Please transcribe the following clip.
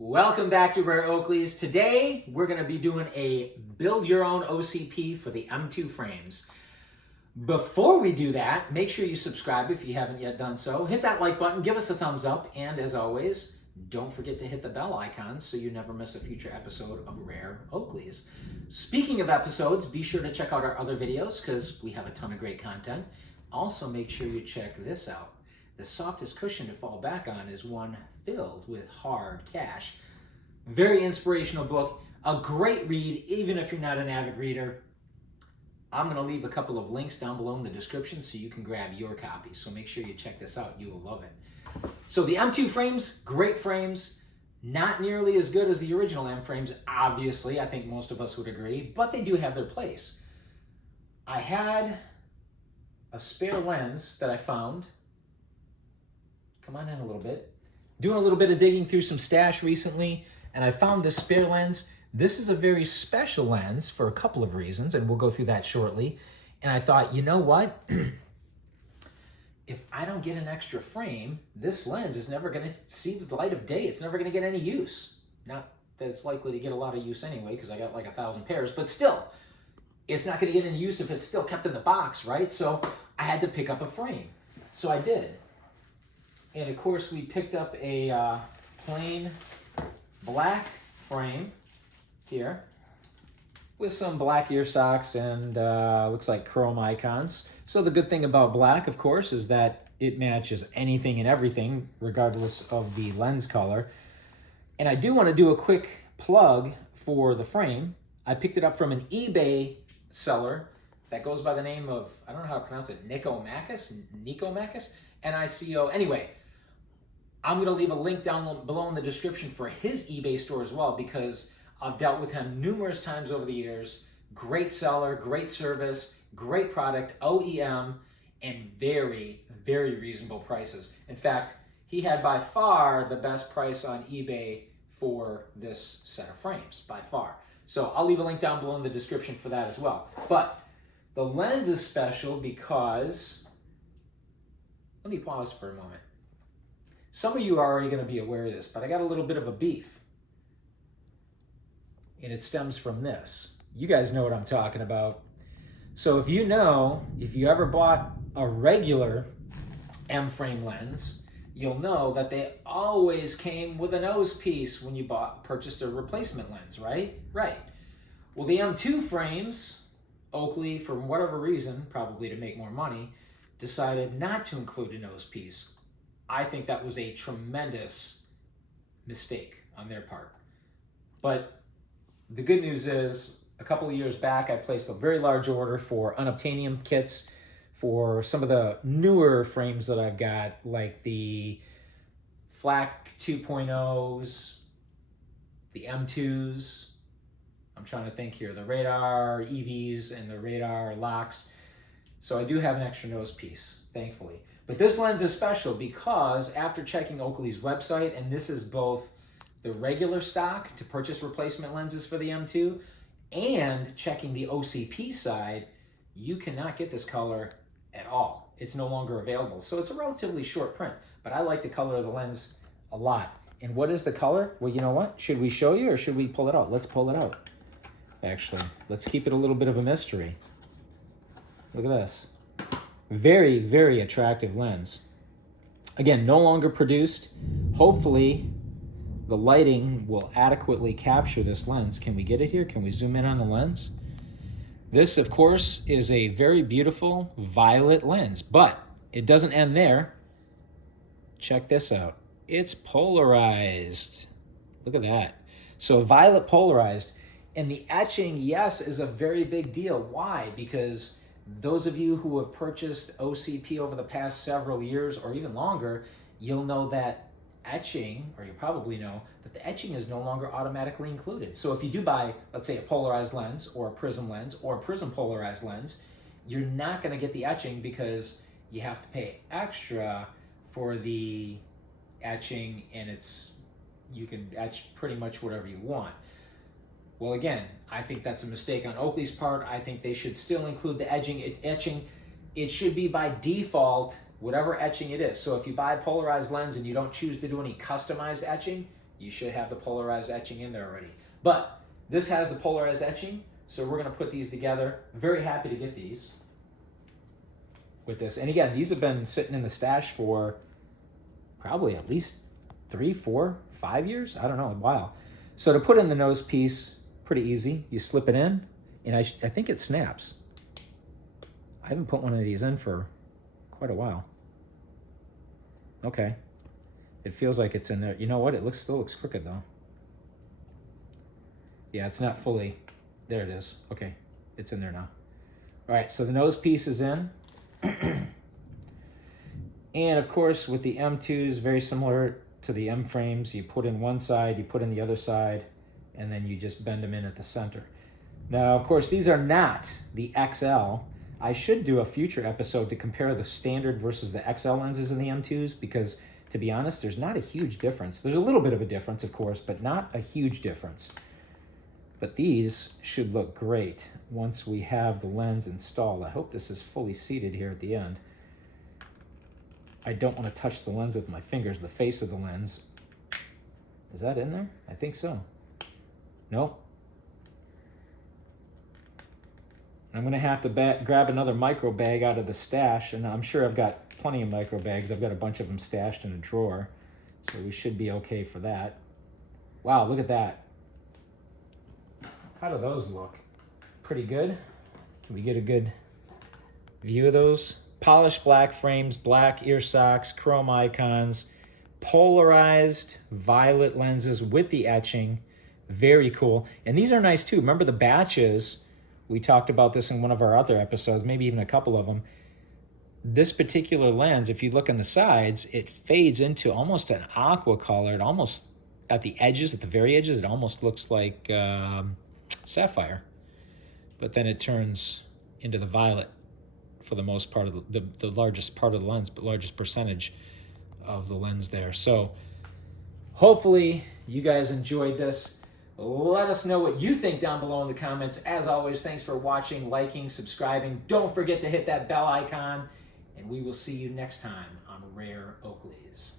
Welcome back to Rare Oakleys. Today we're going to be doing a build your own OCP for the M2 frames. Before we do that, make sure you subscribe if you haven't yet done so. Hit that like button, give us a thumbs up, and as always, don't forget to hit the bell icon so you never miss a future episode of Rare Oakleys. Speaking of episodes, be sure to check out our other videos because we have a ton of great content. Also, make sure you check this out. The softest cushion to fall back on is one filled with hard cash. Very inspirational book, a great read even if you're not an avid reader. I'm going to leave a couple of links down below in the description so you can grab your copy. So make sure you check this out. You will love it. So the M2 frames, great frames. Not nearly as good as the original M frames, obviously. I think most of us would agree. But they do have their place. I had a spare lens that I found. Come on in a little bit. Doing a little bit of digging through some stash recently, and I found this spare lens. This is a very special lens for a couple of reasons, and we'll go through that shortly. And I thought, you know what? If I don't get an extra frame, this lens is never going to see the light of day. It's never going to get any use. Not that it's likely to get a lot of use anyway, because I got like 1,000 pairs, but still, it's not going to get any use if it's still kept in the box, right? So I had to pick up a frame. So I did. And of course, we picked up a plain black frame here with some black ear socks and looks like chrome icons. So the good thing about black, of course, is that it matches anything and everything, regardless of the lens color. And I do want to do a quick plug for the frame. I picked it up from an eBay seller that goes by the name of, I don't know how to pronounce it, nicomacus, N-I-C-O. Anyway, I'm going to leave a link down below in the description for his eBay store as well, because I've dealt with him numerous times over the years. Great seller, great service, great product, OEM, and very, very reasonable prices. In fact, he had by far the best price on eBay for this set of frames, by far. So I'll leave a link down below in the description for that as well. But the lens is special because, let me pause for a moment. Some of you are already going to be aware of this, but I got a little bit of a beef. And it stems from this. You guys know what I'm talking about. So if you ever bought a regular M-frame lens, you'll know that they always came with a nose piece when you purchased a replacement lens, right? Right. Well, the M2 frames, Oakley, for whatever reason, probably to make more money, decided not to include a nose piece. I think that was a tremendous mistake on their part. But the good news is, a couple of years back, I placed a very large order for unobtainium kits for some of the newer frames that I've got, like the Flak 2.0s, the M2s. I'm trying to think here, the Radar EVs and the Radar locks. So I do have an extra nose piece, thankfully. But this lens is special because after checking Oakley's website, and this is both the regular stock to purchase replacement lenses for the M2 and checking the OCP side, you cannot get this color at all. It's no longer available. So it's a relatively short print, but I like the color of the lens a lot. And what is the color? Well, you know what? Should we show you or should we pull it out? Let's pull it out. Actually, let's keep it a little bit of a mystery. Look at this. Very, very attractive lens. Again, no longer produced. Hopefully, the lighting will adequately capture this lens. Can we get it here? Can we zoom in on the lens? This, of course, is a very beautiful violet lens, but it doesn't end there. Check this out. It's polarized. Look at that. So violet polarized. And the etching, yes, is a very big deal. Why? Because those of you who have purchased OCP over the past several years or even longer, you'll know that etching, or you probably know, that the etching is no longer automatically included. So if you do buy, let's say, a polarized lens or a prism lens or a prism polarized lens, you're not going to get the etching because you have to pay extra for the etching, and you can etch pretty much whatever you want. Well, again, I think that's a mistake on Oakley's part. I think they should still include the etching. It should be by default, whatever etching it is. So if you buy a polarized lens and you don't choose to do any customized etching, you should have the polarized etching in there already. But this has the polarized etching, so we're going to put these together. Very happy to get these with this. And again, these have been sitting in the stash for probably at least 3, 4, 5 years. I don't know, a while. So to put in the nose piece, pretty easy. You slip it in, and I think it snaps. I haven't put one of these in for quite a while. Okay. It feels like it's in there. You know what? It still looks crooked though. Yeah, it's not fully. There it is. Okay, it's in there now. All right, so the nose piece is in. And of course, with the M2s, very similar to the M frames, you put in one side, you put in the other side, and then you just bend them in at the center. Now, of course, these are not the XL. I should do a future episode to compare the standard versus the XL lenses in the M2s because, to be honest, there's not a huge difference. There's a little bit of a difference, of course, but not a huge difference. But these should look great once we have the lens installed. I hope this is fully seated here at the end. I don't want to touch the lens with my fingers, the face of the lens. Is that in there? I think so. Nope. I'm going to have to grab another micro bag out of the stash, and I'm sure I've got plenty of micro bags. I've got a bunch of them stashed in a drawer, so we should be okay for that. Wow, look at that. How do those look? Pretty good. Can we get a good view of those? Polished black frames, black ear socks, chrome icons, polarized violet lenses with the etching. Very cool. And these are nice too. Remember the batches? We talked about this in one of our other episodes, maybe even a couple of them. This particular lens, if you look on the sides, it fades into almost an aqua color. It almost, at the edges, at the very edges, it almost looks like sapphire. But then it turns into the violet for the most part of the largest part of the lens, but largest percentage of the lens there. So hopefully you guys enjoyed this. Let us know what you think down below in the comments. As always, thanks for watching, liking, subscribing. Don't forget to hit that bell icon, and we will see you next time on Rare Oakleys.